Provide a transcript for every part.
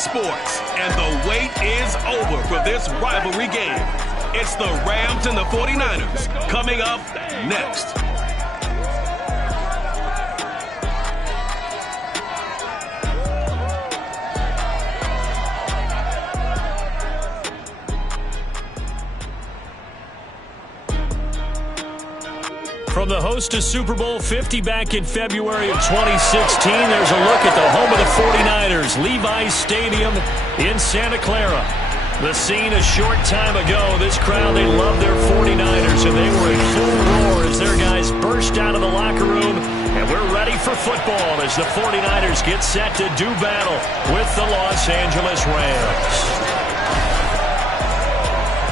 Sports, and the wait is over for this rivalry game. It's the Rams and the 49ers coming up next. From the host of Super Bowl 50 back in February of 2016, there's a look at the home of the 49ers, Levi's Stadium in Santa Clara. The scene a short time ago, this crowd, they love their 49ers, and they were in full roar as their guys burst out of the locker room, and we're ready for football as the 49ers get set to do battle with the Los Angeles Rams.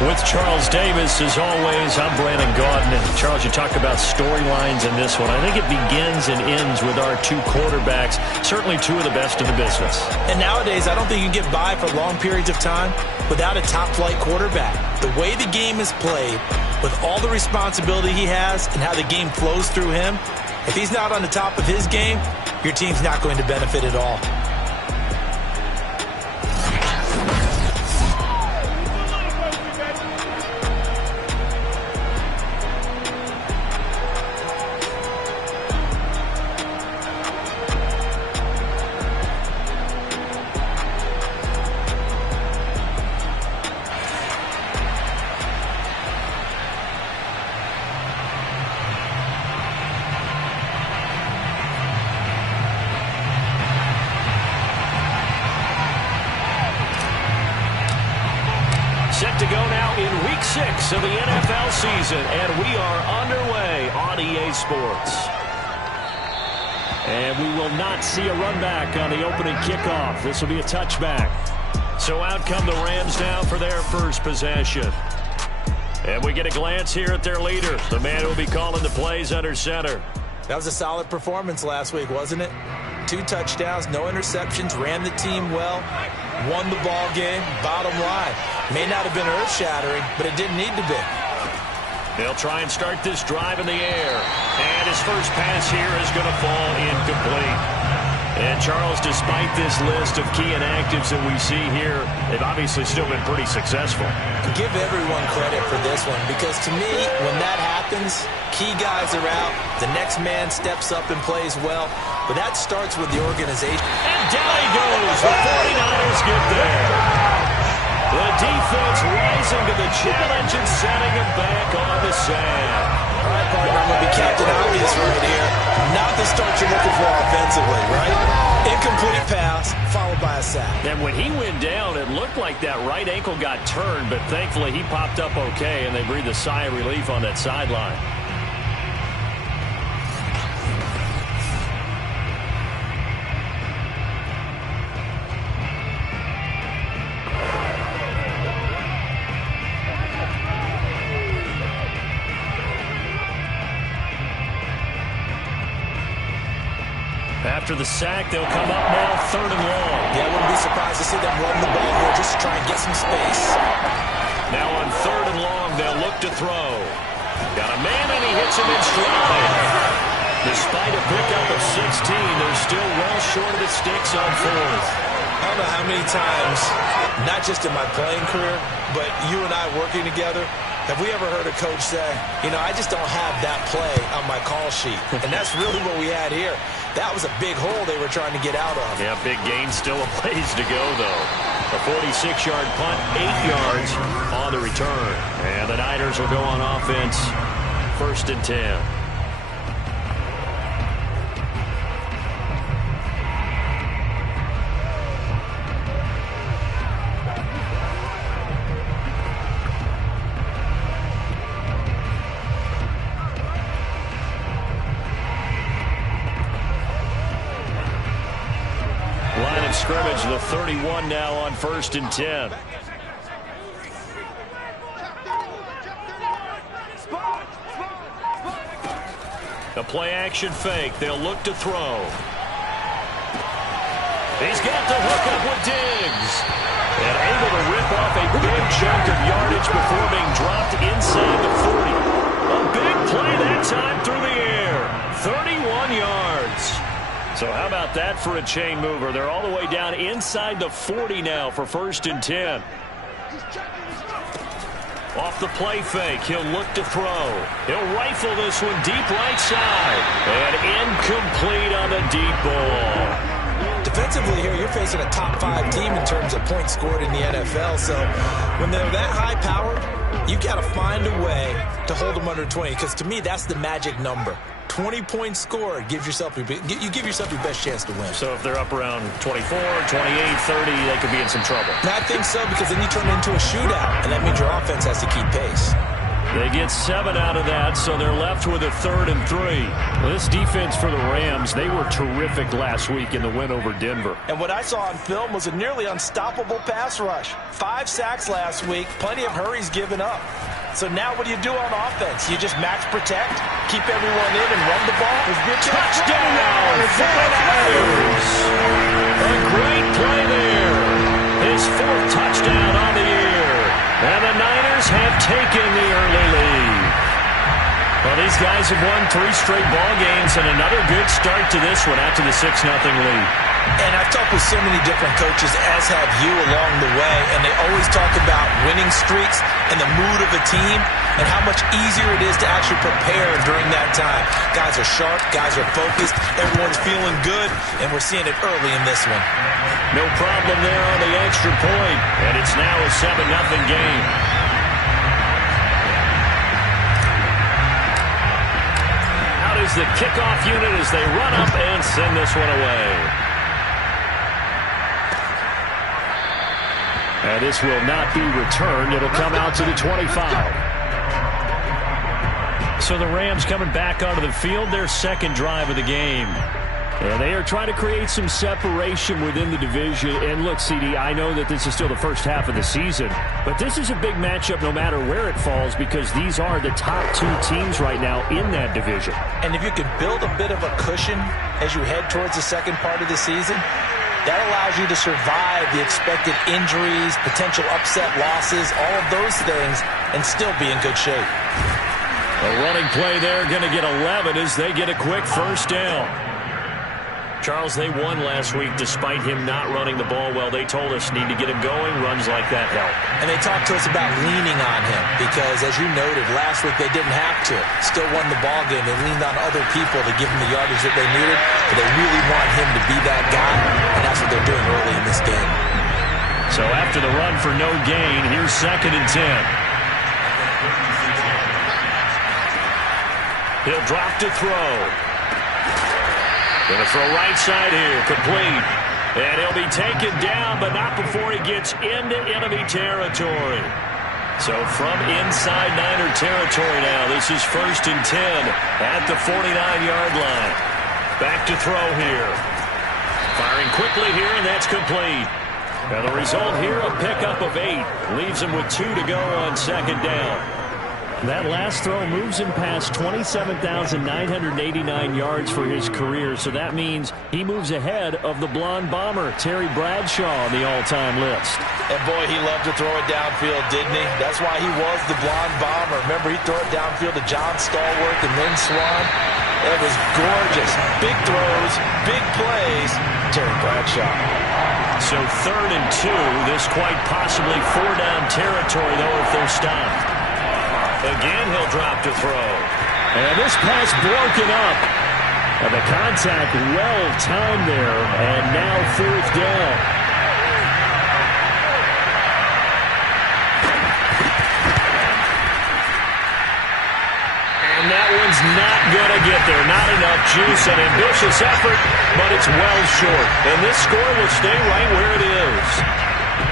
With Charles Davis, as always, I'm Brandon Gaudin. And Charles, you talk about storylines in this one. I think it begins and ends with our two quarterbacks, certainly two of the best in the business. And nowadays, I don't think you can get by for long periods of time without a top-flight quarterback. The way the game is played, with all the responsibility he has and how the game flows through him, if he's not on the top of his game, your team's not going to benefit at all. Set to go now in Week 6 of the NFL season, and we are underway on EA Sports. And we will not see a run back on the opening kickoff. This will be a touchback. So out come the Rams now for their first possession. And we get a glance here at their leader, the man who will be calling the plays under center. That was a solid performance last week, wasn't it? 2 touchdowns, no interceptions, ran the team well, won the ball game. Bottom line, may not have been earth-shattering, but it didn't need to be. They'll try and start this drive in the air. And his first pass here is going to fall incomplete. And Charles, despite this list of key inactives that we see here, they've obviously still been pretty successful. Give everyone credit for this one, because to me, when that happens, key guys are out, the next man steps up and plays well, but that starts with the organization. And down he goes. The 49ers get there. The defense rising to the challenge and setting him back on the sand. All right, partner, I'm going to be Captain Obvious right here. Not the start you're looking for offensively, right? Incomplete pass, followed by a sack. And when he went down, it looked like that right ankle got turned, but thankfully he popped up okay, and they breathed a sigh of relief on that sideline. After the sack, they'll come up now 3rd and long. Yeah, I wouldn't be surprised to see them run the ball here just to try and get some space. Now on 3rd and long, they'll look to throw. Got a man, and he hits him in stride. Despite a pickup of 16, they're still well short of the sticks on 4th. I don't know how many times, not just in my playing career, but you and I working together, have we ever heard a coach say, you know, I just don't have that play on my call sheet. And that's really what we had here. That was a big hole they were trying to get out of. Yeah, big gain, still a ways to go, though. A 46-yard punt, 8 yards on the return. And the Niners will go on offense, 1st and 10. Line of scrimmage, the 31 now on 1st and 10. A play-action fake. They'll look to throw. He's got the hook up with Diggs. And able to rip off a big chunk of yardage before being dropped inside the 40. A big play that time through the air. 31 yards. So how about that for a chain mover? They're all the way down inside the 40 now for 1st and 10. Off the play fake, he'll look to throw. He'll rifle this one deep right side. And incomplete on the deep ball. Defensively here, you're facing a top 5 team in terms of points scored in the NFL. So when they're that high-powered, you got to find a way to hold them under 20. Because to me, that's the magic number. 20 points scored, you give yourself your best chance to win. So if they're up around 24, 28, 30, they could be in some trouble. I think so, because then you turn it into a shootout, and that means your offense has to keep pace. They get 7 out of that, so they're left with a 3rd and 3. Well, this defense for the Rams, they were terrific last week in the win over Denver. And what I saw on film was a nearly unstoppable pass rush. 5 sacks last week, plenty of hurries given up. So now what do you do on offense? You just max protect, keep everyone in, and run the ball? Touchdown, 49ers! A great play there. His 4th touchdown on the year. And the Niners have taken the early lead. Well, these guys have won 3 straight ball games and another good start to this one after the 6-0 lead. And I've talked with so many different coaches, as have you, along the way, and they always talk about winning streaks and the mood of a team and how much easier it is to actually prepare during that time. Guys are sharp, guys are focused, everyone's feeling good, and we're seeing it early in this one. No problem there on the extra point, and it's now a 7-0 game. Out is the kickoff unit as they run up and send this one away. And this will not be returned. It'll come out to the 25. So the Rams coming back onto the field, their 2nd drive of the game. And they are trying to create some separation within the division. And look, CD, I know that this is still the first half of the season, but this is a big matchup no matter where it falls, because these are the top 2 teams right now in that division. And if you could build a bit of a cushion as you head towards the second part of the season, that allows you to survive the expected injuries, potential upset losses, all of those things, and still be in good shape. A running play there, going to get 11 as they get a quick 1st down. Charles, they won last week despite him not running the ball well. They told us need to get him going. Runs like that help. And they talked to us about leaning on him because, as you noted, last week they didn't have to. Still won the ball game. They leaned on other people to give them the yardage that they needed. But they really want him to be that guy, and that's what they're doing early in this game. So after the run for no gain, here's 2nd and 10. He'll drop to throw. Going to throw right side here, complete. And he'll be taken down, but not before he gets into enemy territory. So from inside Niner territory now, this is 1st and 10 at the 49-yard line. Back to throw here. Firing quickly here, and that's complete. Now the result here, a pickup of 8. Leaves him with 2 to go on 2nd down. That last throw moves him past 27,989 yards for his career, so that means he moves ahead of the blonde bomber, Terry Bradshaw, on the all-time list. And boy, he loved to throw it downfield, didn't he? That's why he was the blonde bomber. Remember, he threw it downfield to John Stallworth and Lynn Swann. It was gorgeous. Big throws, big plays. Terry Bradshaw. So 3rd and 2. This quite possibly 4-down territory, though, if they're stopped. Again, he'll drop to throw. And this pass broken up. And the contact well-timed there. And now 4th down. And that one's not going to get there. Not enough juice. An ambitious effort, but it's well short. And this score will stay right where it is.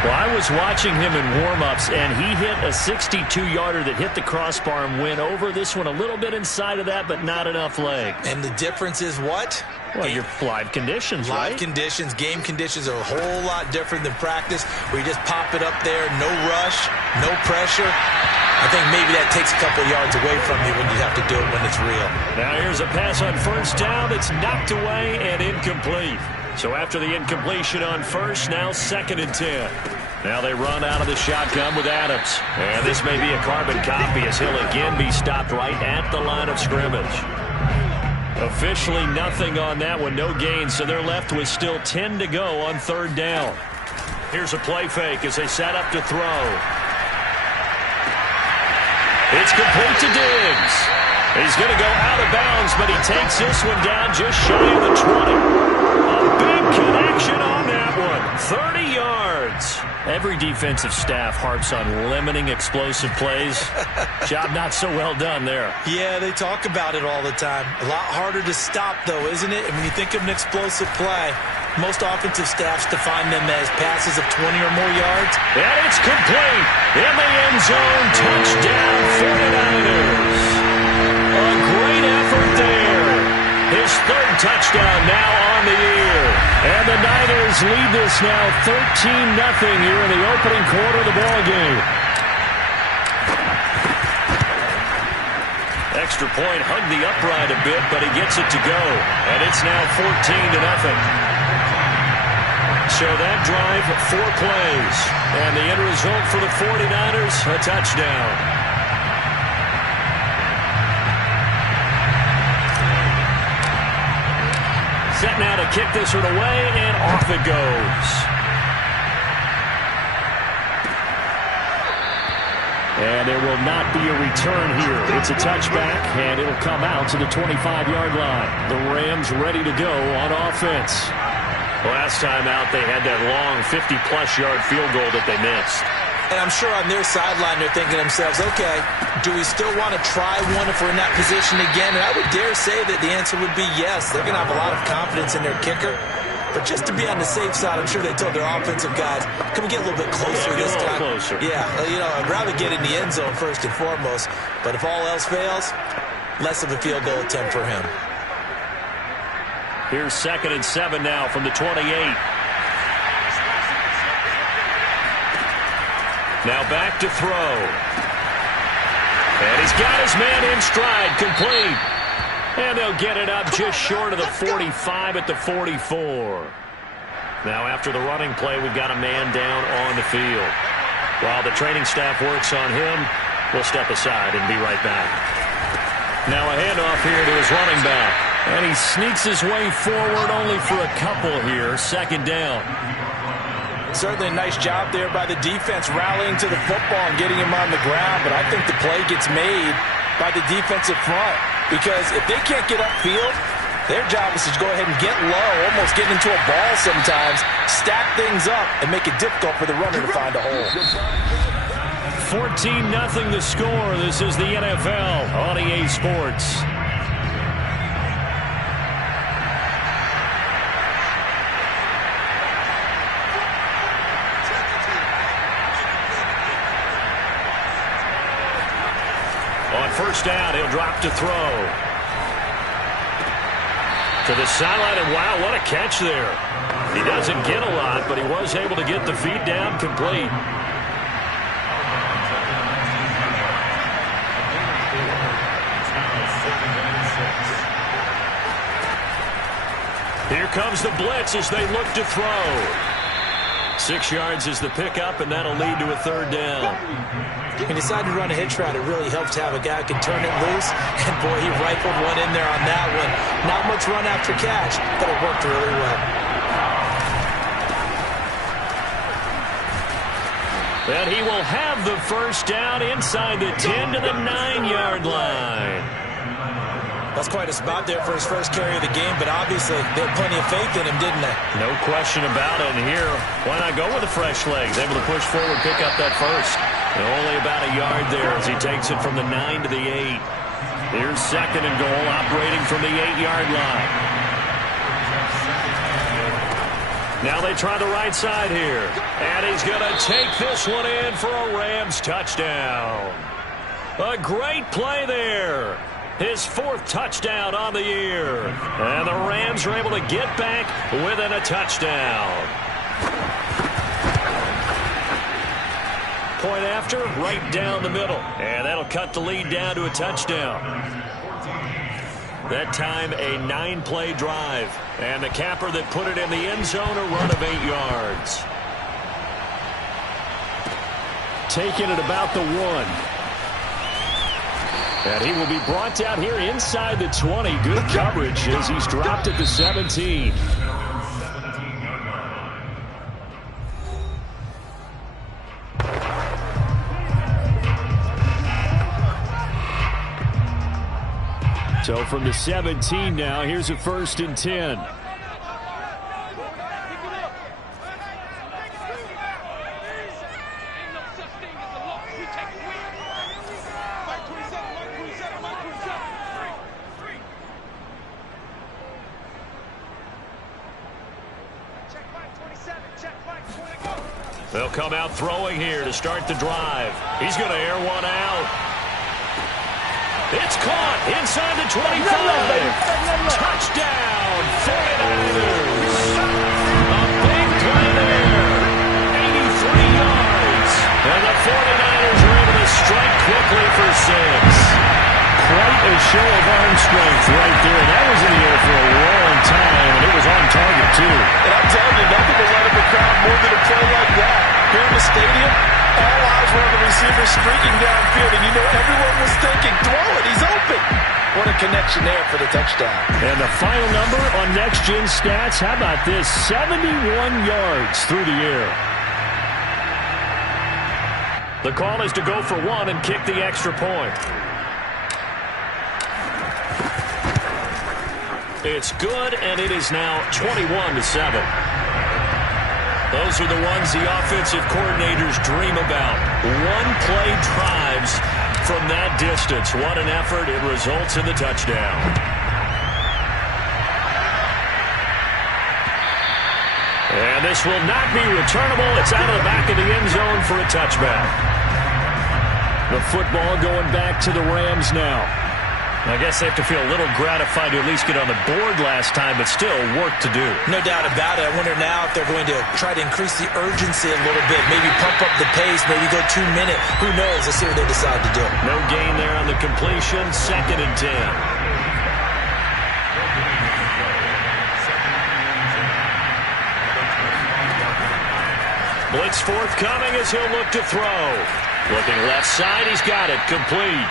Well, I was watching him in warm-ups, and he hit a 62-yarder that hit the crossbar and went over. This one a little bit inside of that, but not enough leg. And the difference is what? Well, your live conditions, right? Live conditions, game conditions are a whole lot different than practice, where you just pop it up there, no rush, no pressure. I think maybe that takes a couple yards away from you when you have to do it when it's real. Now here's a pass on 1st down. It's knocked away and incomplete. So after the incompletion on 1st, now 2nd and 10. Now they run out of the shotgun with Adams. And this may be a carbon copy as he'll again be stopped right at the line of scrimmage. Officially nothing on that one, no gain, so they're left with still 10 to go on third down. Here's a play fake as they set up to throw. It's complete to Diggs. He's going to go out of bounds, but he takes this one down just shy of the 20. A big connection on that one. 30 yards. Every defensive staff harps on limiting explosive plays. Job not so well done there. Yeah, they talk about it all the time. A lot harder to stop, though, isn't it? And when you think of an explosive play, most offensive staffs define them as passes of 20 or more yards. And it's complete. In the end zone, touchdown 49ers. A great effort there. His third touchdown now on the year. And the Niners lead this now 13-0 here in the opening quarter of the ballgame. Extra point hugged the upright a bit, but he gets it to go. And it's now 14-0. So that drive, 4 plays. And the end result for the 49ers, a touchdown. Set now to kick this one away, and off it goes. And there will not be a return here. It's a touchback, and it'll come out to the 25-yard line. The Rams ready to go on offense. Last time out, they had that long 50-plus yard field goal that they missed. And I'm sure on their sideline they're thinking to themselves, okay, do we still want to try one if we're in that position again? And I would dare say that the answer would be yes. They're going to have a lot of confidence in their kicker. But just to be on the safe side, I'm sure they told their offensive guys, can we get a little bit closer this time? Closer. Yeah, you know, I'd rather get in the end zone first and foremost. But if all else fails, less of a field goal attempt for him. Here's 2nd and 7 now from the 28. Now back to throw. And he's got his man in stride, complete. And they'll get it up just short of the 45 at the 44. Now after the running play, we've got a man down on the field. While the training staff works on him, we'll step aside and be right back. Now a handoff here to his running back. And he sneaks his way forward only for a couple here. 2nd down. Certainly a nice job there by the defense rallying to the football and getting him on the ground. But I think the play gets made by the defensive front. Because if they can't get upfield, their job is to go ahead and get low, almost get into a ball sometimes, stack things up, and make it difficult for the runner to find a hole. 14-0 the score. This is the NFL on EA Sports. On first down, he'll drop to throw. To the sideline, and wow, what a catch there. He doesn't get a lot, but he was able to get the feet down complete. Here comes the blitz as they look to throw. 6 yards is the pickup, and that'll lead to a 3rd down. He decided to run a hitch route. It really helps to have a guy who can turn it loose. And, boy, he rifled one in there on that one. Not much run after catch, but it worked really well. And he will have the first down inside the 10 to the 9-yard line. That's quite a spot there for his first carry of the game, but obviously they had plenty of faith in him, didn't they? No question about it. And here, why not go with the fresh legs? Able to push forward, pick up that first. And only about a yard there as he takes it from the 9 to the 8. Here's 2nd and goal, operating from the 8-yard line. Now they try the right side here. And he's going to take this one in for a Rams touchdown. A great play there. His 4th touchdown on the year. And the Rams are able to get back within a touchdown. Point after, right down the middle. And that'll cut the lead down to a touchdown. That time, a 9-play drive. And the capper that put it in the end zone, a run of 8 yards. Taken at about the 1. And he will be brought down here inside the 20. Good coverage as he's dropped at the 17. So from the 17 now, here's a 1st and 10. They'll come out throwing here to start the drive. He's going to air one out. It's caught inside the 25. Touchdown, 49ers. A big play there. 83 yards. And the 49ers are able to strike quickly for 6. Quite a show of arm strength right there. That was in the air for a long time, and it was on target, too. And I'm telling you, nothing will light up a crowd more than a play like that. Here in the stadium, all eyes were on the receiver streaking downfield, and you know everyone was thinking, throw it, he's open. What a connection there for the touchdown. And the final number on Next Gen Stats, how about this? 71 yards through the air. The call is to go for 1 and kick the extra point. It's good, and it is now 21-7. Those are the ones the offensive coordinators dream about. One-play drives from that distance. What an effort. It results in the touchdown. And this will not be returnable. It's out of the back of the end zone for a touchback. The football going back to the Rams now. I guess they have to feel a little gratified to at least get on the board last time, but still work to do. No doubt about it. I wonder now if they're going to try to increase the urgency a little bit, maybe pump up the pace, maybe go 2 minute. Who knows? Let's see what they decide to do. No gain there on the completion. 2nd and 10. Blitz forthcoming as he'll look to throw. Looking left side, he's got it. Complete.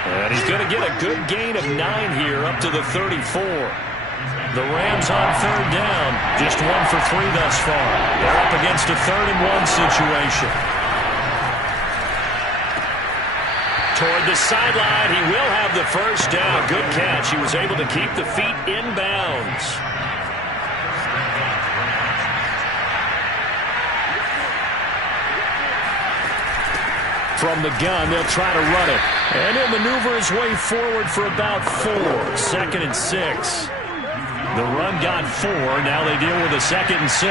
And he's going to get a good gain of 9 here up to the 34. The Rams on 3rd down. Just 1 for 3 thus far. They're up against a 3rd and 1 situation. Toward the sideline, he will have the first down. Good catch. He was able to keep the feet in bounds. From the gun, they'll try to run it. And he'll maneuver his way forward for about 4. 2nd and 6. The run got 4. Now they deal with a 2nd and 6.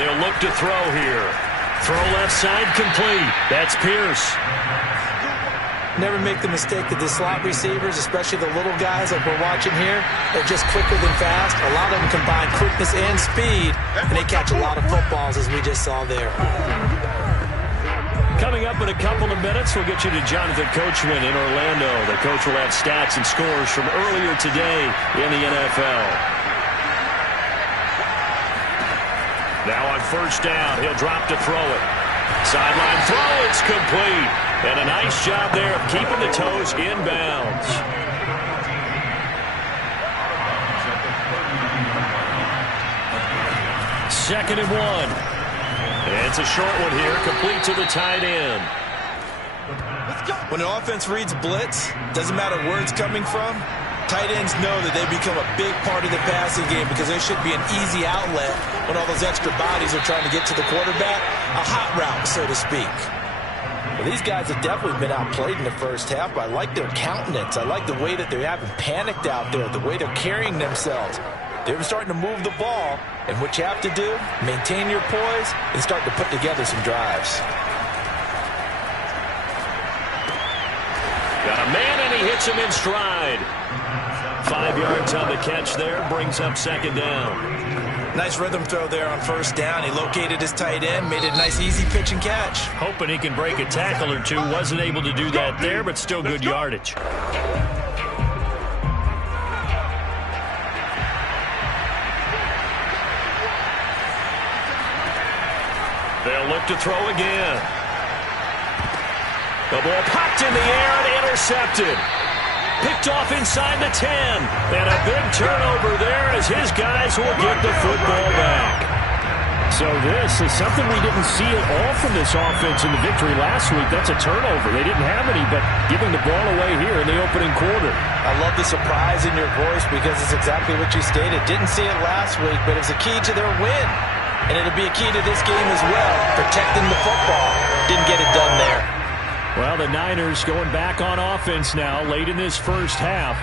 They'll look to throw here. Throw left side complete. That's Pierce. Never make the mistake that the slot receivers, especially the little guys like we're watching here, are just quicker than fast. A lot of them combine quickness and speed, and they catch a lot of footballs, as we just saw there. Coming up in a couple of minutes, we'll get you to Jonathan Coachman in Orlando. The coach will have stats and scores from earlier today in the NFL. Now on 1st down, he'll drop to throw it. Sideline throw, it's complete. And a nice job there of keeping the toes in bounds. Second and 1. And it's a short one here, complete to the tight end. When an offense reads blitz, doesn't matter where it's coming from, tight ends know that they become a big part of the passing game because there should be an easy outlet when all those extra bodies are trying to get to the quarterback. A hot route, so to speak. Well, these guys have definitely been outplayed in the first half, but I like their countenance. I like the way that they haven't panicked out there, the way they're carrying themselves. They're starting to move the ball, and what you have to do, maintain your poise and start to put together some drives. Got a man, and he hits him in stride. 5 yards on the catch there, brings up 2nd down. Nice rhythm throw there on 1st down. He located his tight end, made it a nice easy pitch and catch. Hoping he can break a tackle or two. Wasn't able to do that there, but still good yardage. look to throw again. The ball popped in the air and intercepted. Picked off inside the 10. And a big turnover there as his guys will get the football back. So this is something we didn't see at all from this offense in the victory last week. That's a turnover. They didn't have any, but giving the ball away here in the opening quarter. I love the surprise in your voice because it's exactly what you stated. Didn't see it last week, but it's a key to their win. And it'll be a key to this game as well, protecting the football. Didn't get it done there. Well, the Niners going back on offense now late in this first half.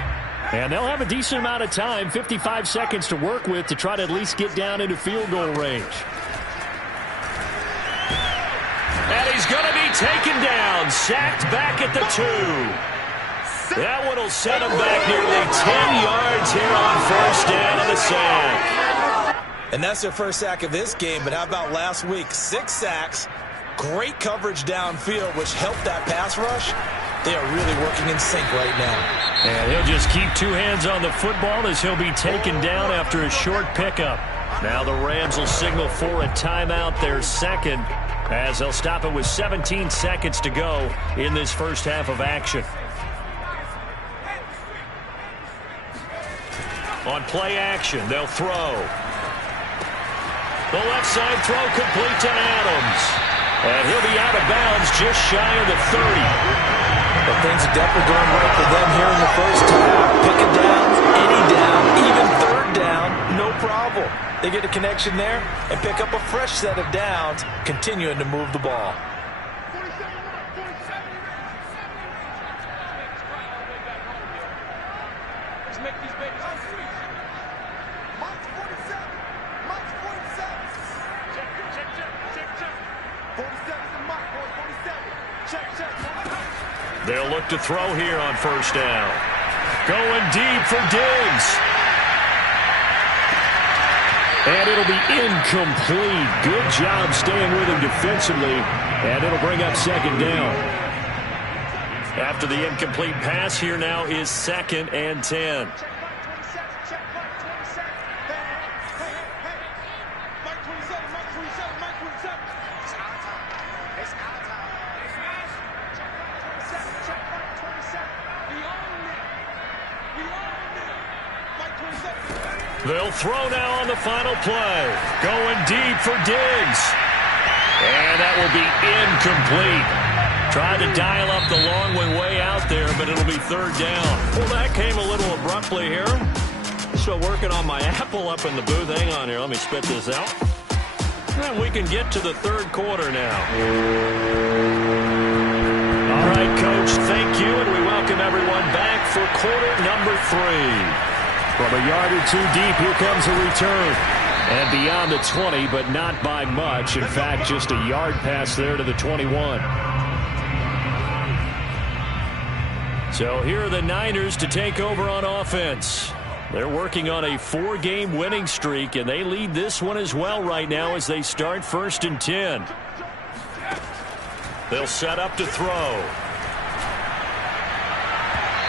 And they'll have a decent amount of time, 55 seconds to work with to try to at least get down into field goal range. And he's going to be taken down, sacked back at the 2. That one will set him back nearly 10 yards here on first down of the sack. And that's their first sack of this game, but how about last week? 6 sacks, great coverage downfield, which helped that pass rush. They are really working in sync right now. And he'll just keep 2 hands on the football as he'll be taken down after a short pickup. Now the Rams will signal for a timeout, their second, as they'll stop it with 17 seconds to go in this first half of action. On play action, they'll throw. The left side throw complete to Adams. And he'll be out of bounds just shy of the 30. But things are definitely going right for them here in the first half. Pick it down, any down, even third down, no problem. They get a connection there and pick up a fresh set of downs, continuing to move the ball. They'll look to throw here on first down. Going deep for Diggs. And it'll be incomplete. Good job staying with him defensively. And it'll bring up second down. After the incomplete pass, here now is 2nd and 10. They'll throw now on the final play. Going deep for Diggs. And that will be incomplete. Tried to dial up the long way out there, but it'll be third down. Well, that came a little abruptly here. Still working on my apple up in the booth. Hang on here. Let me spit this out. And we can get to the third quarter now. All right, Coach, thank you, and we welcome everyone back for quarter number 3. From a yard or 2 deep, here comes a return. And beyond the 20, but not by much. In fact, just a yard pass there to the 21. So here are the Niners to take over on offense. They're working on a 4-game winning streak, and they lead this one as well right now as they start 1st and 10. They'll set up to throw.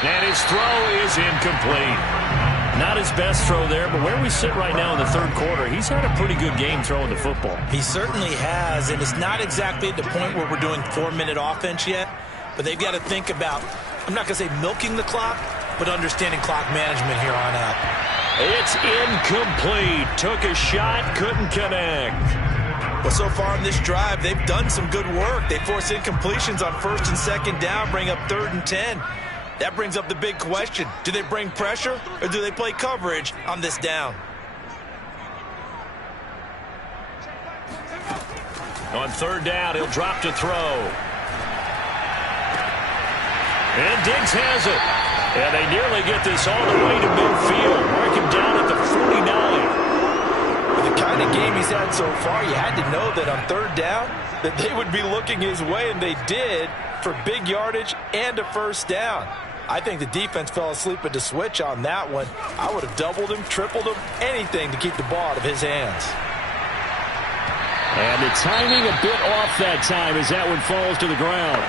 And his throw is incomplete. Not his best throw there, but where we sit right now in the third quarter, he's had a pretty good game throwing the football. He certainly has, and it's not exactly at the point where we're doing 4-minute offense yet, but they've got to think about, I'm not going to say milking the clock, but understanding clock management here on out. It's incomplete. Took a shot, couldn't connect. Well, so far in this drive, they've done some good work. They force incompletions on 1st and 2nd down, bring up 3rd and 10. That brings up the big question. Do they bring pressure or do they play coverage on this down? On 3rd down, he'll drop to throw. And Diggs has it. And they nearly get this all the way to midfield. Mark him down at the 49. With the kind of game he's had so far, you had to know that on 3rd down that they would be looking his way, and they did, for big yardage and a first down. I think the defense fell asleep at the switch on that one. I would have doubled him, tripled him, anything to keep the ball out of his hands. And the timing a bit off that time as that one falls to the ground.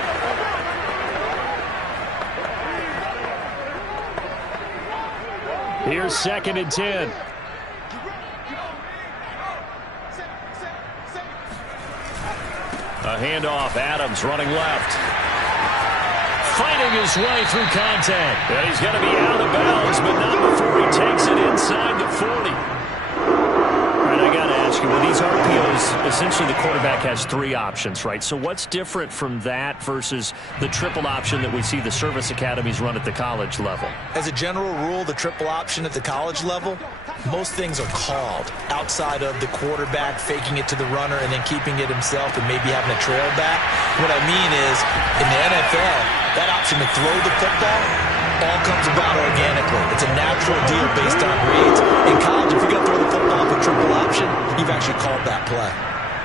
Here's 2nd and 10. A handoff. Adams running left. Fighting his way through contact. And he's going to be out of bounds, but not before he takes it inside the 40. All right, I got to ask you, with these RPOs, essentially the quarterback has 3 options, right? So what's different from that versus the triple option that we see the service academies run at the college level? As a general rule, the triple option at the college level, most things are called outside of the quarterback faking it to the runner and then keeping it himself and maybe having a trail back. What I mean is, in the NFL, that option to throw the football all comes about organically. It's a natural deal based on reads. In college, if you're going to throw the football for triple option, you've actually called that play.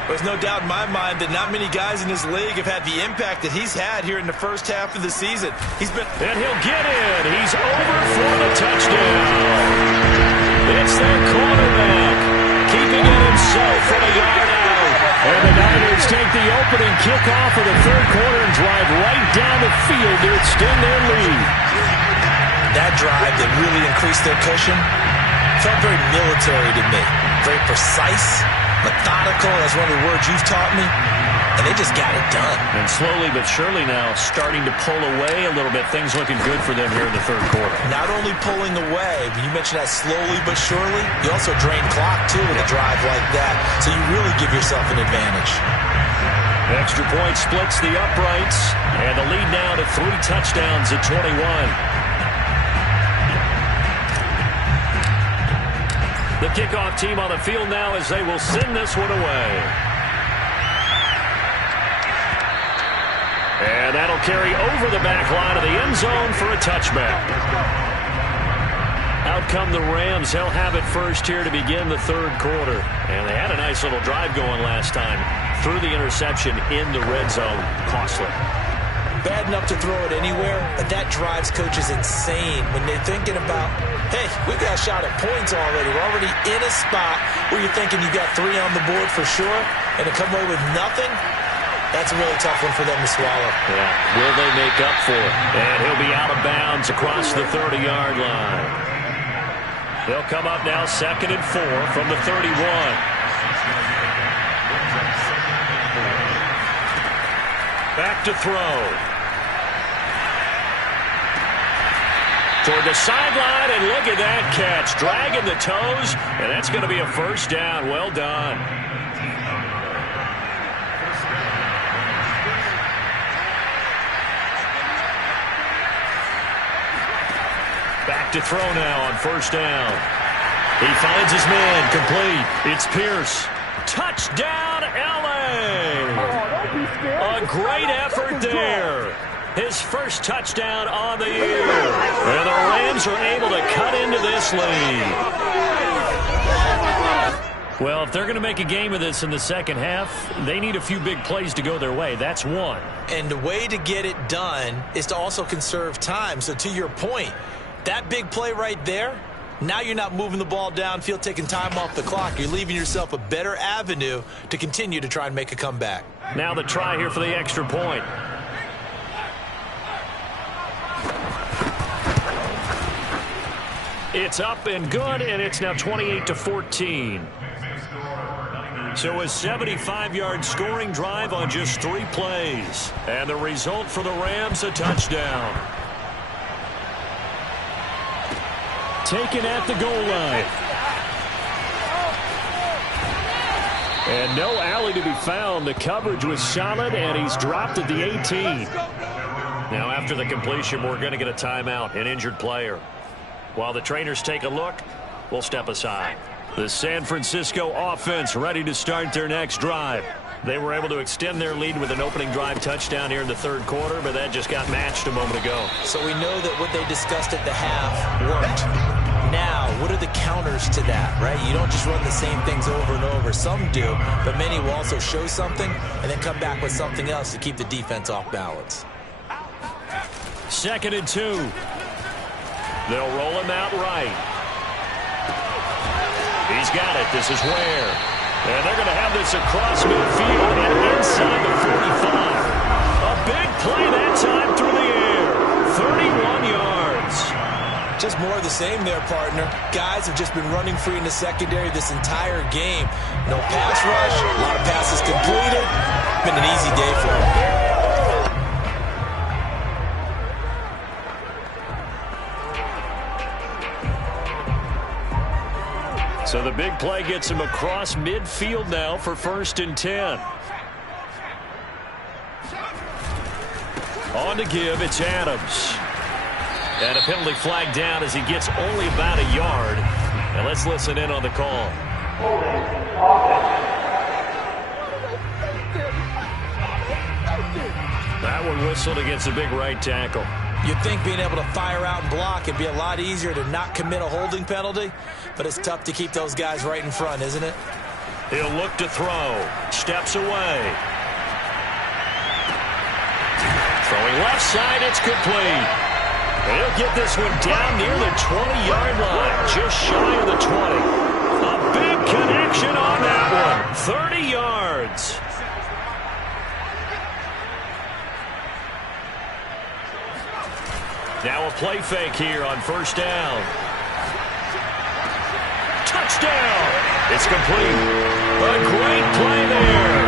There's no doubt in my mind that not many guys in this league have had the impact that he's had here in the first half of the season. And he'll get in. He's over for the touchdown. It's their quarterback, keeping it himself from a yard out. And the Niners take the opening kickoff of the third quarter and drive right down the field to extend their lead. That drive that really increased their cushion felt very military to me. Very precise, methodical, that's one of the words you've taught me. And they just got it done. And slowly but surely now starting to pull away a little bit. Things looking good for them here in the third quarter. Not only pulling away, but you mentioned that slowly but surely. You also drain clock, too, with a drive like that. So you really give yourself an advantage. Extra point splits the uprights. And the lead now to 3 touchdowns at 21. The kickoff team on the field now as they will send this one away. And that'll carry over the back line of the end zone for a touchback. Out come the Rams. They'll have it first here to begin the third quarter. And they had a nice little drive going last time. Through the interception in the red zone. Costly. Bad enough to throw it anywhere, but that drives coaches insane when they're thinking about, hey, we've got a shot at points already. We're already in a spot where you're thinking you got 3 on the board for sure, and to come away with nothing, that's a really tough one for them to swallow. Yeah. Will they make up for it? And he'll be out of bounds across the 30-yard line. They'll come up now 2nd and 4 from the 31. Back to throw. Toward the sideline, and look at that catch. Dragging the toes, and that's going to be a first down. Well done. Back to throw now on first down. He finds his man, complete. It's Pierce. Touchdown, L.A. A great effort there. His first touchdown on the year. And the Rams are able to cut into this lead. Well, if they're going to make a game of this in the second half, they need a few big plays to go their way. That's one. And the way to get it done is to also conserve time. So to your point, that big play right there, now you're not moving the ball downfield, taking time off the clock. You're leaving yourself a better avenue to continue to try and make a comeback. Now the try here for the extra point. It's up and good, and it's now 28-14. So a 75-yard scoring drive on just 3 plays. And the result for the Rams, a touchdown. Taken at the goal line. And no alley to be found. The coverage was solid, and he's dropped at the 18. Now after the completion, we're going to get a timeout, an injured player. While the trainers take a look, we'll step aside. The San Francisco offense ready to start their next drive. They were able to extend their lead with an opening drive touchdown here in the third quarter, but that just got matched a moment ago. So we know that what they discussed at the half worked. Now, what are the counters to that, right? You don't just run the same things over and over. Some do, but many will also show something and then come back with something else to keep the defense off balance. 2nd and 2. They'll roll him out right. He's got it. This is Ware. And they're going to have this across midfield and inside the 45. A big play that time through the air. 31 yards. Just more of the same there, partner. Guys have just been running free in the secondary this entire game. No pass rush, a lot of passes completed. Been an easy day for him. So the big play gets him across midfield now for 1st and 10. On to give, it's Adams. And a penalty flag down as he gets only about a yard. And let's listen in on the call. That one whistled against a big right tackle. You'd think being able to fire out and block it'd be a lot easier to not commit a holding penalty, but it's tough to keep those guys right in front, isn't it? He'll look to throw. Steps away. Throwing left side, it's complete. He'll get this one down near the 20-yard line, just shy of the 20. A big connection on that one. 30 yards. Now a play fake here on 1st down. Touchdown! It's complete. A great play there.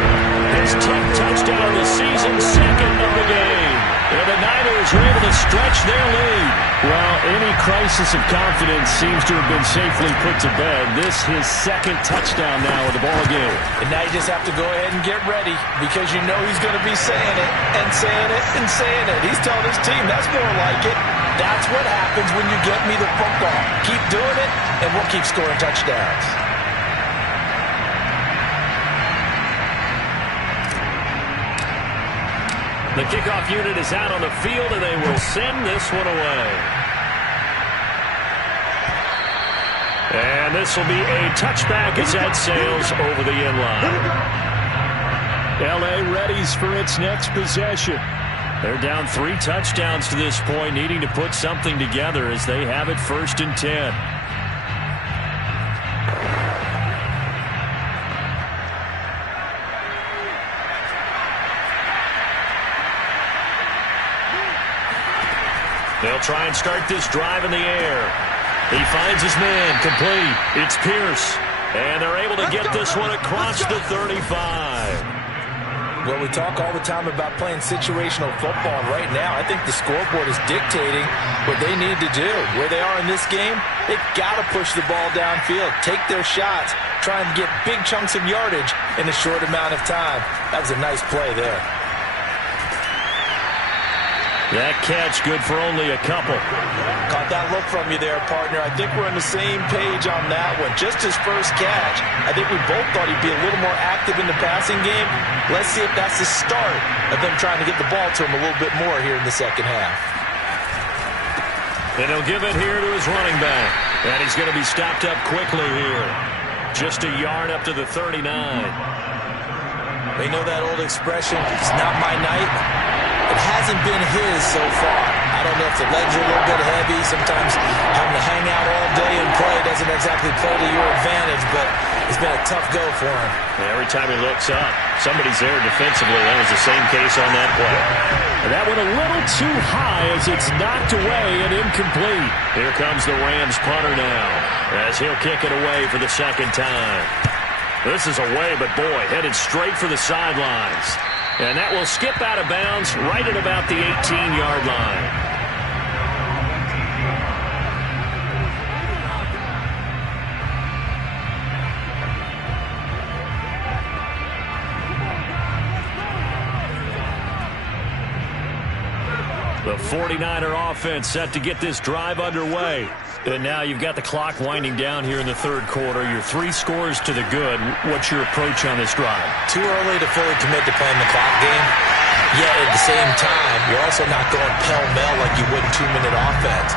His 10th touchdown of the season, 2nd of the game. And the Niners are able to stretch their lead. Well, any crisis of confidence seems to have been safely put to bed. This his 2nd touchdown now of the ball game. And now you just have to go ahead and get ready because you know he's going to be saying it and saying it and saying it. He's telling his team that's more like it. That's what happens when you get me the football. Keep doing it, and we'll keep scoring touchdowns. The kickoff unit is out on the field, and they will send this one away. And this will be a touchback as that sails over the end line. L.A. readies for its next possession. They're down 3 touchdowns to this point, needing to put something together as they have it 1st and 10. They'll try and start this drive in the air. He finds his man, complete. It's Pierce. And they're able to get this one across the 35. Well, we talk all the time about playing situational football, and right now I think the scoreboard is dictating what they need to do. Where they are in this game, they've got to push the ball downfield, take their shots, try and get big chunks of yardage in a short amount of time. That was a nice play there. That catch good for only a couple. Caught that look from you there, partner. I think we're on the same page on that one. Just his first catch. I think we both thought he'd be a little more active in the passing game. Let's see if that's the start of them trying to get the ball to him a little bit more here in the second half. And he'll give it here to his running back. And he's going to be stopped up quickly here. Just a yard up to the 39. They know that old expression, it's not my night. It hasn't been his so far. I don't know if the legs are a little bit heavy. Sometimes having to hang out all day and play doesn't exactly play to your advantage, but it's been a tough go for him. Every time he looks up, somebody's there defensively. That was the same case on that play. And that one a little too high as it's knocked away and incomplete. Here comes the Rams punter now as he'll kick it away for the 2nd time. This is away, but boy, headed straight for the sidelines. And that will skip out of bounds right at about the 18-yard line. The 49er offense set to get this drive underway. And now you've got the clock winding down here in the 3rd quarter. You're 3 scores to the good. What's your approach on this drive? Too early to fully commit to playing the clock game. Yet at the same time, you're also not going pell-mell like you would in 2-minute offense.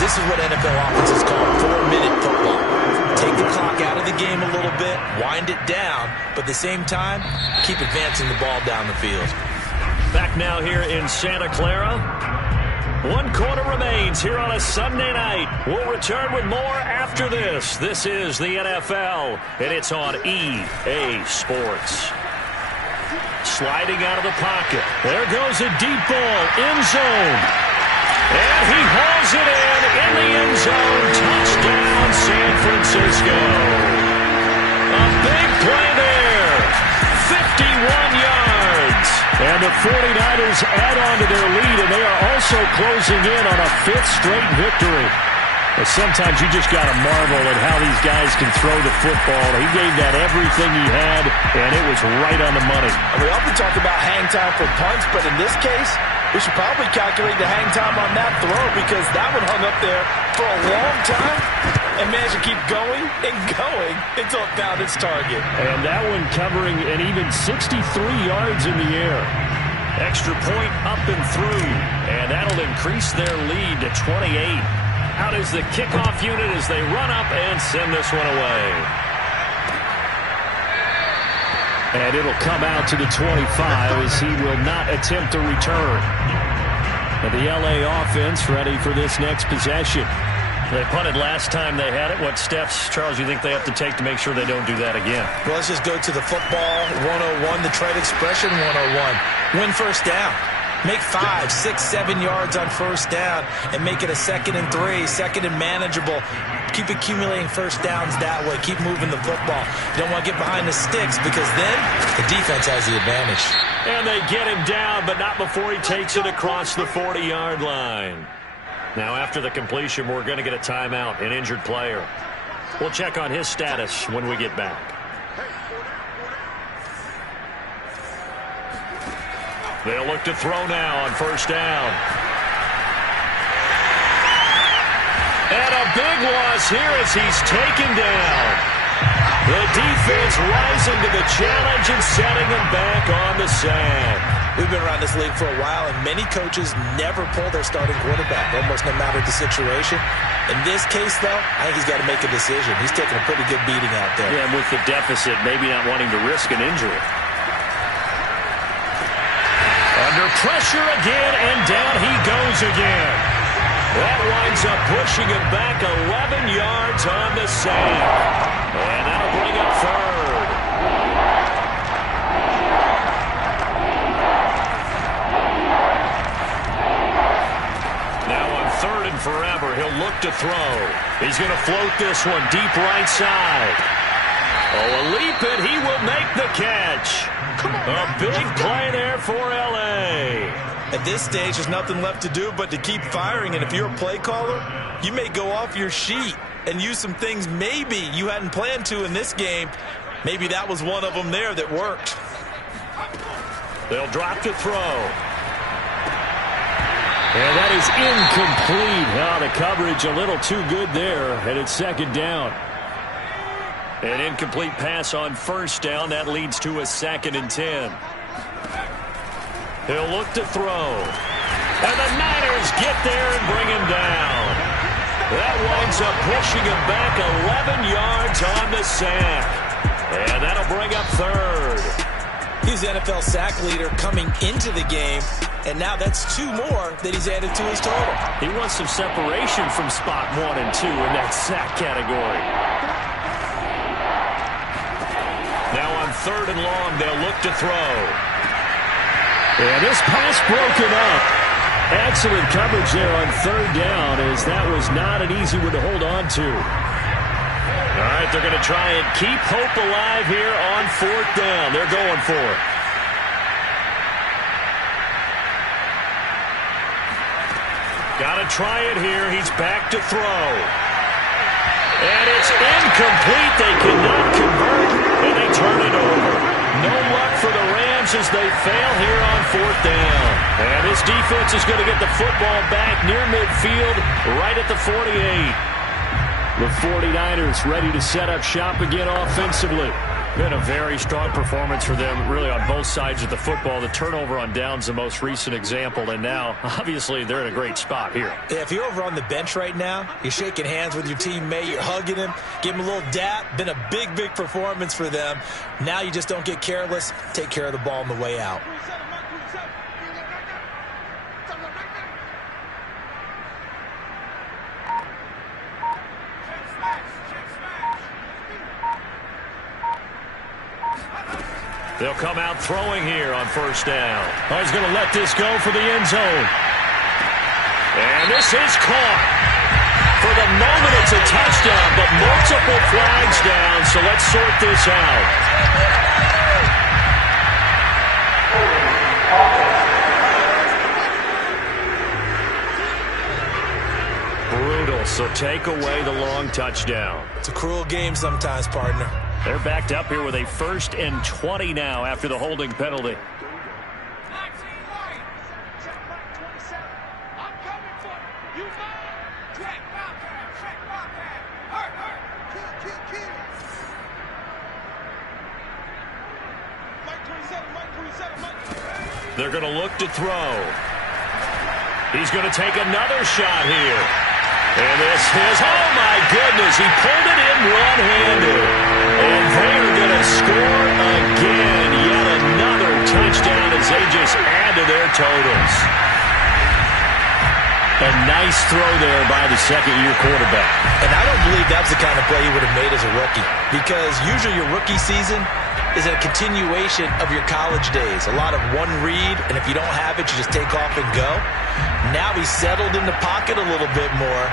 This is what NFL offenses call 4-minute football. Take the clock out of the game a little bit, wind it down, but at the same time, keep advancing the ball down the field. Back now here in Santa Clara. 1 quarter remains here on a Sunday night. We'll return with more after this. This is the NFL, and it's on EA Sports. Sliding out of the pocket. There goes a deep ball, end zone. And he hauls it in the end zone. Touchdown, San Francisco. A big play there. 51 yards. And the 49ers add on to their lead, and they are also closing in on a 5th straight victory. But sometimes you just got to marvel at how these guys can throw the football. He gave that everything he had, and it was right on the money. And we often talk about hang time for punts, but in this case, we should probably calculate the hang time on that throw because that one hung up there for a long time and managed to keep going and going until it found its target. And that one covering an even 63 yards in the air. Extra point up and through, and that'll increase their lead to 28. Out is the kickoff unit as they run up and send this one away. And it'll come out to the 25 as he will not attempt to return. And the LA offense ready for this next possession. They punted last time they had it. What steps, Charles, you think they have to take to make sure they don't do that again? Well, let's just go to the football 101, the trade expression 101. Win first down. Make 5, 6, 7 yards on first down and make it a 2nd and 3, 2nd and manageable. Keep accumulating first downs that way. Keep moving the football. You don't want to get behind the sticks because then the defense has the advantage. And they get him down, but not before he takes it across the 40-yard line. Now, after the completion, we're going to get a timeout, an injured player. We'll check on his status when we get back. They'll look to throw now on first down. And a big loss here as he's taken down. The defense rising to the challenge and setting him back on the sack. We've been around this league for a while, and many coaches never pull their starting quarterback, almost no matter the situation. In this case, though, I think he's got to make a decision. He's taking a pretty good beating out there. Yeah, and with the deficit, maybe not wanting to risk an injury. Under pressure again, and down he goes again. That winds up pushing him back 11 yards on the sack. And that'll bring up third. Now on 3rd and forever, he'll look to throw. He's going to float this one deep right side. Oh, a leap, and he will make the catch. A big play there for L.A. At this stage, there's nothing left to do but to keep firing. And if you're a play caller, you may go off your sheet and use some things maybe you hadn't planned to in this game. Maybe that was one of them there that worked. They'll drop to throw. And that is incomplete. Oh, the coverage a little too good there, and it's 2nd down. An incomplete pass on first down. That leads to a 2nd and 10. He'll look to throw. And the Niners get there and bring him down. That winds up pushing him back 11 yards on the sack. And that'll bring up 3rd. He's the NFL sack leader coming into the game, and now that's 2 more that he's added to his total. He wants some separation from spot 1 and 2 in that sack category. Now on 3rd and long, they'll look to throw. And this pass broken up. Excellent coverage there on 3rd down, as that was not an easy one to hold on to. All right, they're going to try and keep hope alive here on 4th down. They're going for it. Got to try it here. He's back to throw. And it's incomplete. They cannot convert, and they turn it over. No luck for the Rams as they fail here on 4th down. And this defense is going to get the football back near midfield, right at the 48. The 49ers ready to set up shop again offensively. Been a very strong performance for them, really, on both sides of the football. The turnover on down's the most recent example, and now, obviously, they're in a great spot here. Yeah, if you're over on the bench right now, you're shaking hands with your teammate, you're hugging him, give him a little dap. Been a big, big performance for them. Now you just don't get careless. Take care of the ball on the way out. They'll come out throwing here on first down. Oh, he's going to let this go for the end zone. And this is caught. For the moment, it's a touchdown, but multiple flags down, so let's sort this out. Brutal, so take away the long touchdown. It's a cruel game sometimes, partner. They're backed up here with a 1st and 20 now after the holding penalty. They're going to look to throw. He's going to take another shot here. And this is, oh my goodness, he pulled it in one-handed. And they're going to score again. Yet another touchdown as they just add to their totals. A nice throw there by the second-year quarterback. And I don't believe that was the kind of play he would have made as a rookie. Because usually your rookie season is a continuation of your college days. A lot of one read, and if you don't have it, you just take off and go. Now he's settled in the pocket a little bit more,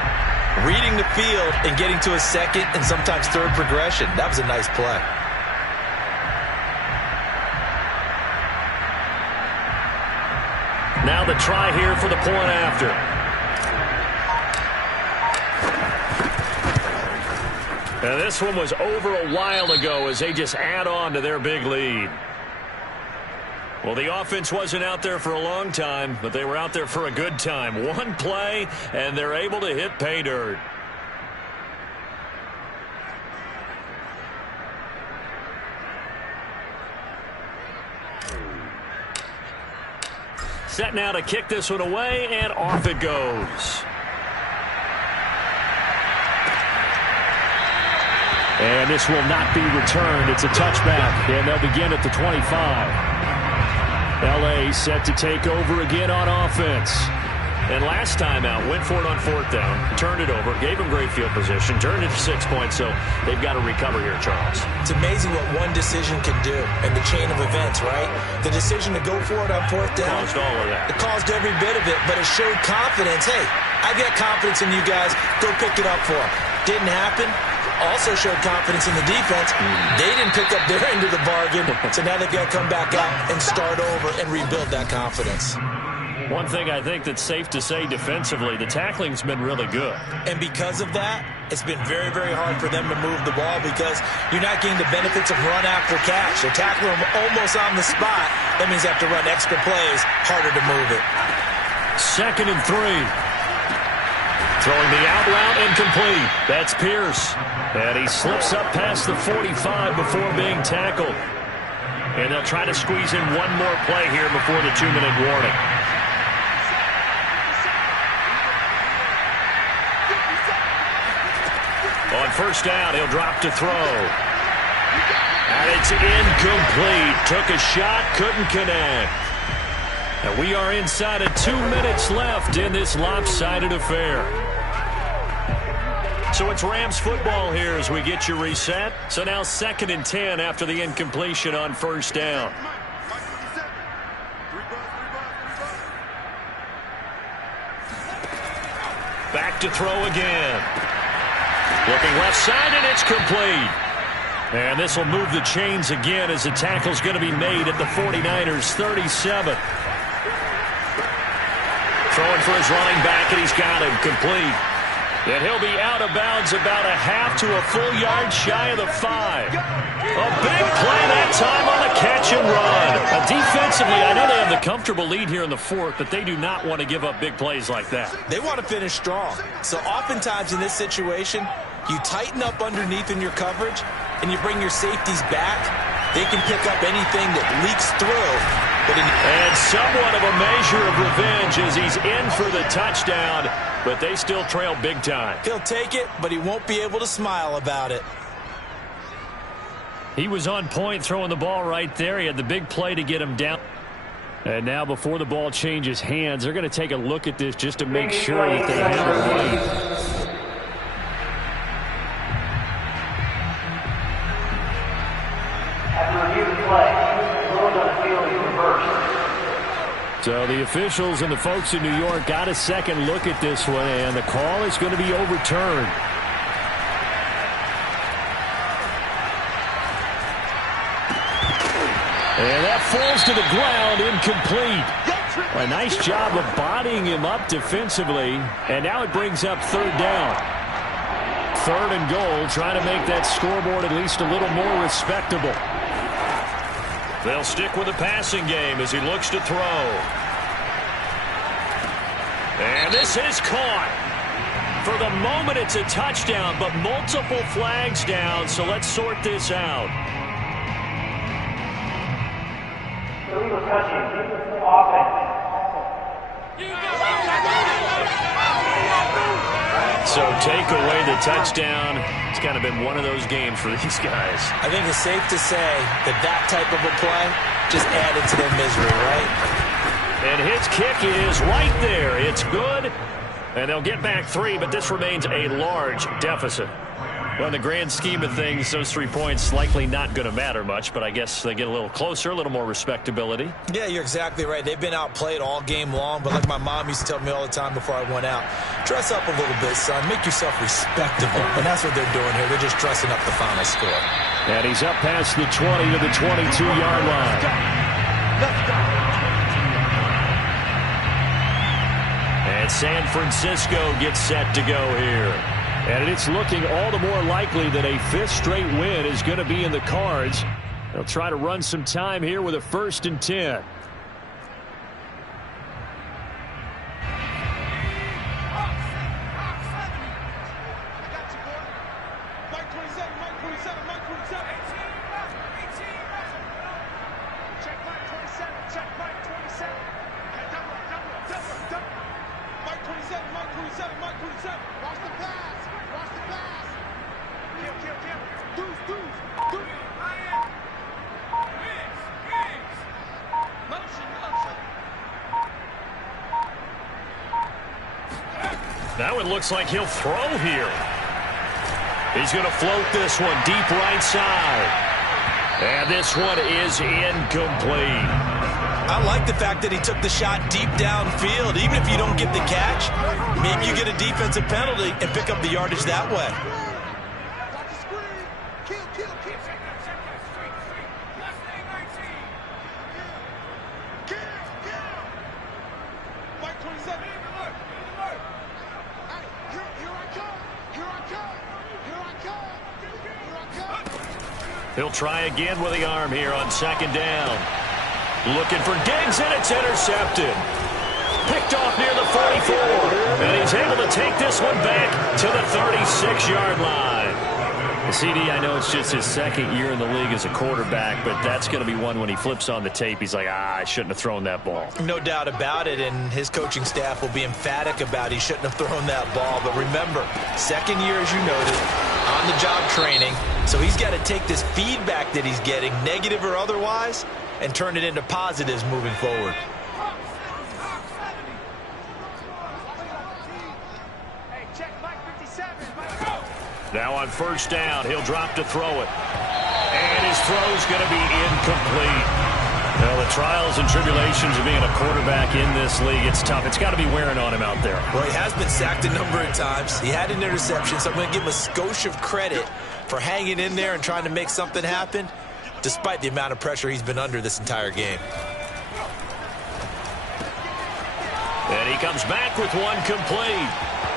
reading the field and getting to a second and sometimes third progression. That was a nice play. Now the try here for the point after. And this one was over a while ago as they just add on to their big lead. Well, the offense wasn't out there for a long time, but they were out there for a good time. One play, and they're able to hit pay dirt. Set now to kick this one away, and off it goes. And this will not be returned. It's a touchback, and they'll begin at the 25. L.A. set to take over again on offense. And last time out, went for it on 4th down, turned it over, gave them great field position, turned it to 6 points, so they've got to recover here, Charles. It's amazing what one decision can do in the chain of events, right? The decision to go for it on 4th down. Caused all of that. It caused every bit of it, but it showed confidence. Hey, I've got confidence in you guys. Go pick it up for them. Didn't happen. Also showed confidence in the defense. They didn't pick up their end of the bargain, so now they've got to come back out and start over and rebuild that confidence. One thing I think that's safe to say defensively, the tackling's been really good. And because of that, it's been very, very hard for them to move the ball because you're not getting the benefits of run after catch. They're tackling them almost on the spot. That means they have to run extra plays, harder to move it. 2nd and 3. Throwing the out route incomplete. That's Pierce. And he slips up past the 45 before being tackled. And they'll try to squeeze in one more play here before the 2-minute warning. On 1st down, he'll drop to throw. And it's incomplete. Took a shot, couldn't connect. And we are inside of 2 minutes left in this lopsided affair. So it's Rams football here as we get you reset. So now 2nd and 10 after the incompletion on 1st down. Back to throw again. Looking left side, and it's complete. And this will move the chains again as the tackle's going to be made at the 49ers' 37. Throwing for his running back, and he's got him complete. And he'll be out of bounds about a half to a full yard shy of the 5. A big play that time on the catch and run. Defensively, I know they have the comfortable lead here in the 4th, but they do not want to give up big plays like that. They want to finish strong. So oftentimes in this situation, you tighten up underneath in your coverage, and you bring your safeties back. They can pick up anything that leaks through. And somewhat of a measure of revenge as he's in for the touchdown, but they still trail big time. He'll take it, but he won't be able to smile about it. He was on point throwing the ball right there. He had the big play to get him down. And now before the ball changes hands, they're going to take a look at this just to make sure that they have it right. So the officials and the folks in New York got a second look at this one, and the call is going to be overturned. And that falls to the ground, incomplete. A nice job of bodying him up defensively, and now it brings up third down. Third and goal, trying to make that scoreboard at least a little more respectable. They'll stick with the passing game as he looks to throw. And this is caught. For the moment, it's a touchdown, but multiple flags down, so let's sort this out. Illegal touching, offense. So take away the touchdown. It's kind of been one of those games for these guys. I think it's safe to say that that type of a play just added to their misery, right? And his kick is right there. It's good. And they'll get back 3, but this remains a large deficit. Well, in the grand scheme of things, those 3 points likely not going to matter much, but I guess they get a little closer, a little more respectability. Yeah, you're exactly right. They've been outplayed all game long, but like my mom used to tell me all the time before I went out, dress up a little bit, son. Make yourself respectable. And that's what they're doing here. They're just dressing up the final score. And he's up past the 20 to the 22-yard line. Let's go. And San Francisco gets set to go here. And it's looking all the more likely that a 5th straight win is going to be in the cards. They'll try to run some time here with a 1st and 10. Now it looks like he'll throw here. He's going to float this one deep right side. And this one is incomplete. I like the fact that he took the shot deep downfield. Even if you don't get the catch, maybe you get a defensive penalty and pick up the yardage that way. He'll try again with the arm here on 2nd down. Looking for Diggs, and it's intercepted. Picked off near the 44. And he's able to take this one back to the 36-yard line. CD, I know it's just his 2nd year in the league as a quarterback, but that's going to be one when he flips on the tape. He's like, I shouldn't have thrown that ball. No doubt about it, and his coaching staff will be emphatic about he shouldn't have thrown that ball. But remember, 2nd year, as you noted, on-the-job training. So he's got to take this feedback that he's getting, negative or otherwise, and turn it into positives moving forward. Now on 1st down, he'll drop to throw it. And his throw's going to be incomplete. Well, the trials and tribulations of being a quarterback in this league, it's tough. It's got to be wearing on him out there. Well, he has been sacked a number of times. He had an interception, so I'm going to give him a skosh of credit for hanging in there and trying to make something happen, despite the amount of pressure he's been under this entire game. And he comes back with one complete.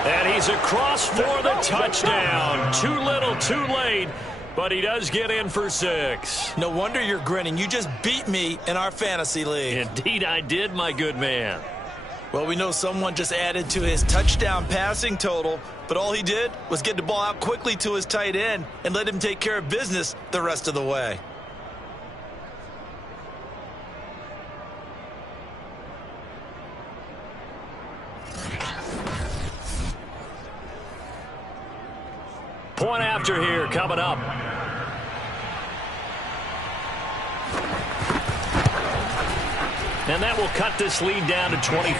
And he's across for the touchdown. Too little, too late. But he does get in for 6. No wonder you're grinning. You just beat me in our fantasy league. Indeed I did, my good man. Well, we know someone just added to his touchdown passing total, but all he did was get the ball out quickly to his tight end and let him take care of business the rest of the way. Point after here coming up. And that will cut this lead down to 25.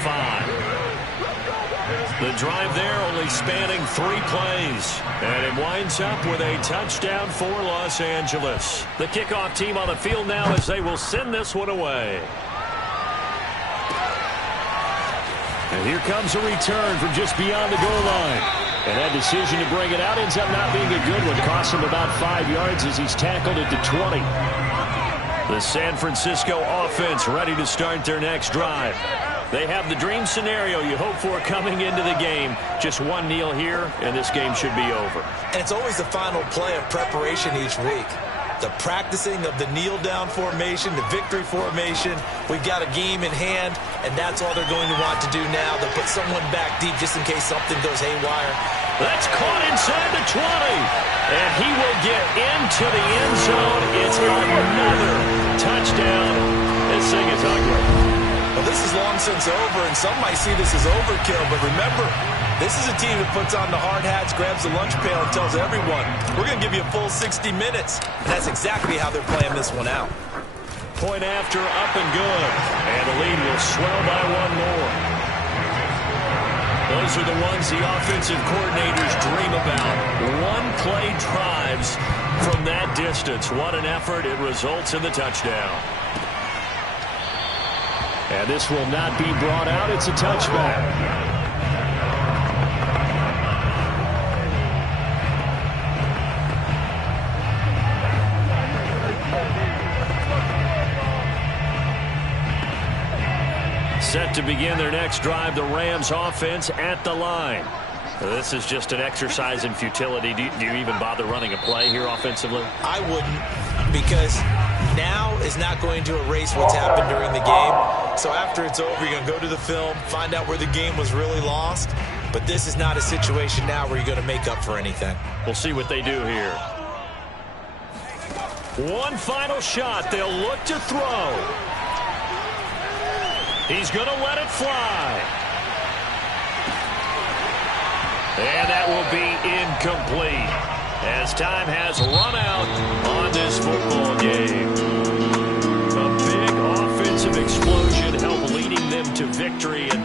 The drive there only spanning 3 plays. And it winds up with a touchdown for Los Angeles. The kickoff team on the field now as they will send this one away. And here comes a return from just beyond the goal line. And that decision to bring it out ends up not being a good one. Costs him about 5 yards as he's tackled at the 20. The San Francisco offense ready to start their next drive. They have the dream scenario you hope for coming into the game. Just one kneel here, and this game should be over. And it's always the final play of preparation each week. The practicing of the kneel-down formation, the victory formation. We've got a game in hand, and that's all they're going to want to do now. They'll put someone back deep just in case something goes haywire. That's caught inside the 20. And he will get into the end zone. It's another touchdown. This thing is ugly. Well, this is long since over, and some might see this as overkill. But remember, this is a team that puts on the hard hats, grabs the lunch pail, and tells everyone, we're going to give you a full 60 minutes. And that's exactly how they're playing this one out. Point after, up and good. And the lead will swell by one more. Those are the ones the offensive coordinators dream about. One-play drives from that distance. What an effort. It results in the touchdown. And this will not be brought out. It's a touchback. Set to begin their next drive, the Rams offense at the line. This is just an exercise in futility. Do you even bother running a play here offensively? I wouldn't, because now is not going to erase what's happened during the game. So after it's over, you're going to go to the film, find out where the game was really lost. But this is not a situation now where you're going to make up for anything. We'll see what they do here. One final shot. They'll look to throw. He's going to let it fly. And that will be incomplete as time has run out on this football game. A big offensive explosion helped leading them to victory, and